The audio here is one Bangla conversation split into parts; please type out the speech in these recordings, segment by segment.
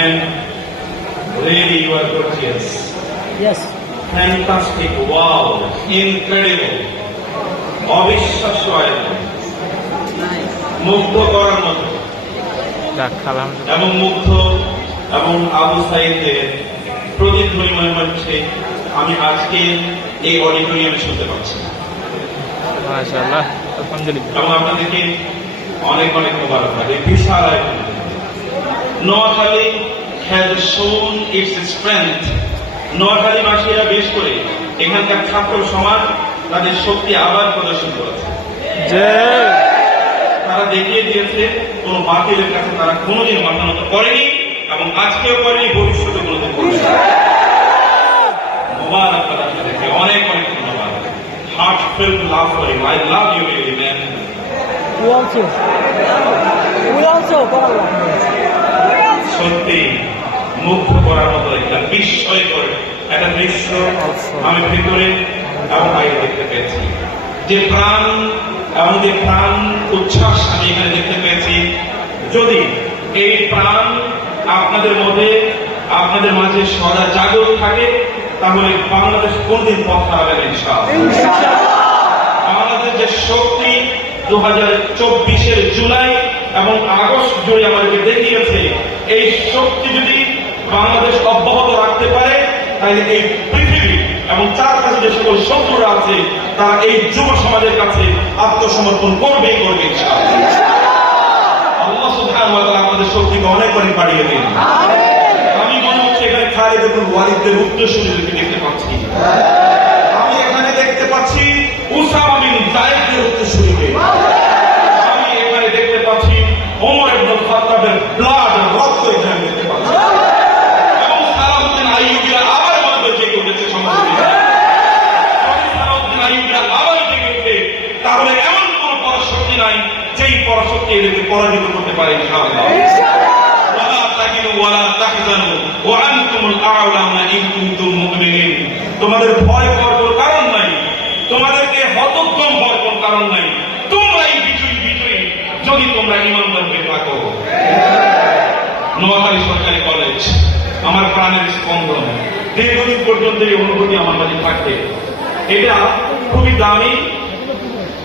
man, really you are gorgeous. Yes. Fantastic, wow, incredible. অবিশ্বাস্য আয়োজন. মুগ্ধ করার মতো এবং মুগ্ধ এবং আবু সাইদের প্রতিধ্বনিময় হচ্ছে আমি আজকে এই অডিটোরিয়ামে শুনতে পাচ্ছি এবং আপনাদেরকে অনেক অনেক মোবারকবাদ এই বিশাল আয়োজন Noakhali has shown its strength নোয়াখালীবাসীরা বেশ করে এখানকার ছাত্র সমাজ তাদের শক্তি আবার প্রদর্শন করেছে যে তারা দেখিয়ে দিয়েছে কোন বাতিলের কাছে তারা কোনোদিন মাথা নত করেনি এবং আজকেও করেনি ভবিষ্যতে করবে আপনাদেরকে অনেক অনেক ধন্যবাদ হার্ট ফিল লাভ করি I love you man We also. We also. সত্যি মুগ্ধ করার মতো একটা বিস্ময়কর একটা দৃশ্য আমি ভিতরে এবং বাইরে দেখতে পেয়েছি। যে প্রাণ এবং যে প্রাণ উচ্ছ্বাস আমি এখানে দেখতে পেয়েছি। যদি এই প্রাণ আপনাদের মধ্যে, আপনাদের মাঝে সদা জাগর থাকে, তাহলে বাংলাদেশ কোনদিন পথ হারাবে না দু হাজার চব্বিশের জুলাই এবং আগস্ট জুড়ে আমাদেরকে দেখিয়েছে এই শক্তি যদি বাংলাদেশ অব্যাহত রাখতে পারে তাহলে এই পৃথিবী এবং যে সকল শত্রুরা আছে তারা এই যুব সমাজের কাছে আত্মসমর্পণ করবেই করবে। আল্লাহ আমাদের শক্তিকে অনেক অনেক বাড়িয়ে দিন। আমি মনে হচ্ছে এখানে খালেদ এবং ওয়ালিদদের উত্তরসূরিদেরকে দেখতে পাচ্ছি। নাই, যেই পরাশক্তি এদেরকে পরাজিত করতে পারে তোমাদের ভয় করার কারণ নাই, তোমাদেরকে হতক্ষম হওয়ার কোনো কারণ নাই। তোমরা এই বিজয়ী বিজয়ী, যদি তোমরা ইমানদার হয়ে থাকো। নোয়াখালী সরকারি কলেজ, আমার প্রাণের স্পন্দন। দীর্ঘদিন পর্যন্ত এই অনুভূতি আমার মাঝে থাকবে এটা খুবই দামি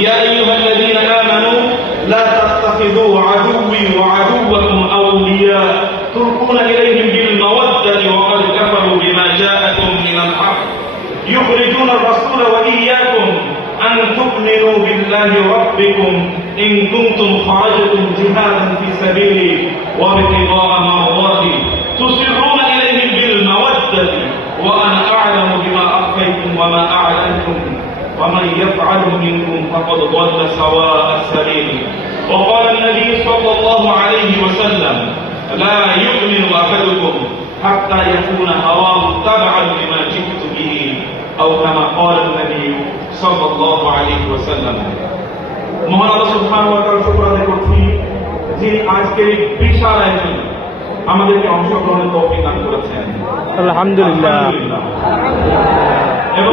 يا أيها الذين آمنوا لا تتخذوا عدوي وعدوكم أولياء تلقون إليهم بالمودة وقد كفروا بما جاءكم من الحق. يخرجون الرسول وإياكم أن تؤمنوا بالله ربكم إن كنتم خرجتم جهادا في سبيلي وابتغاء مرضاتي تسرون إليهم بالمودة وأنا أعلم بما أخفيتم وما أعلنتم. ومن يفعله منكم فقد ضل سواء السبيل وقال النبي صلى الله عليه وسلم لا يؤمن أحدكم حتى يكون هواه تبعا لما جئت به أو كما قال النبي صلى الله عليه وسلم মহান আল্লাহ সুবহানাহু ওয়া তাআলা শুকর আদায় করছি যিনি আজকের এই বিশাল আয়োজন আমাদেরকে অংশগ্রহণের তৌফিক দান করেছেন আলহামদুলিল্লাহ আলহামদুলিল্লাহ। এবং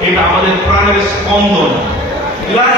এটা আমাদের প্রাণের স্পন্দন।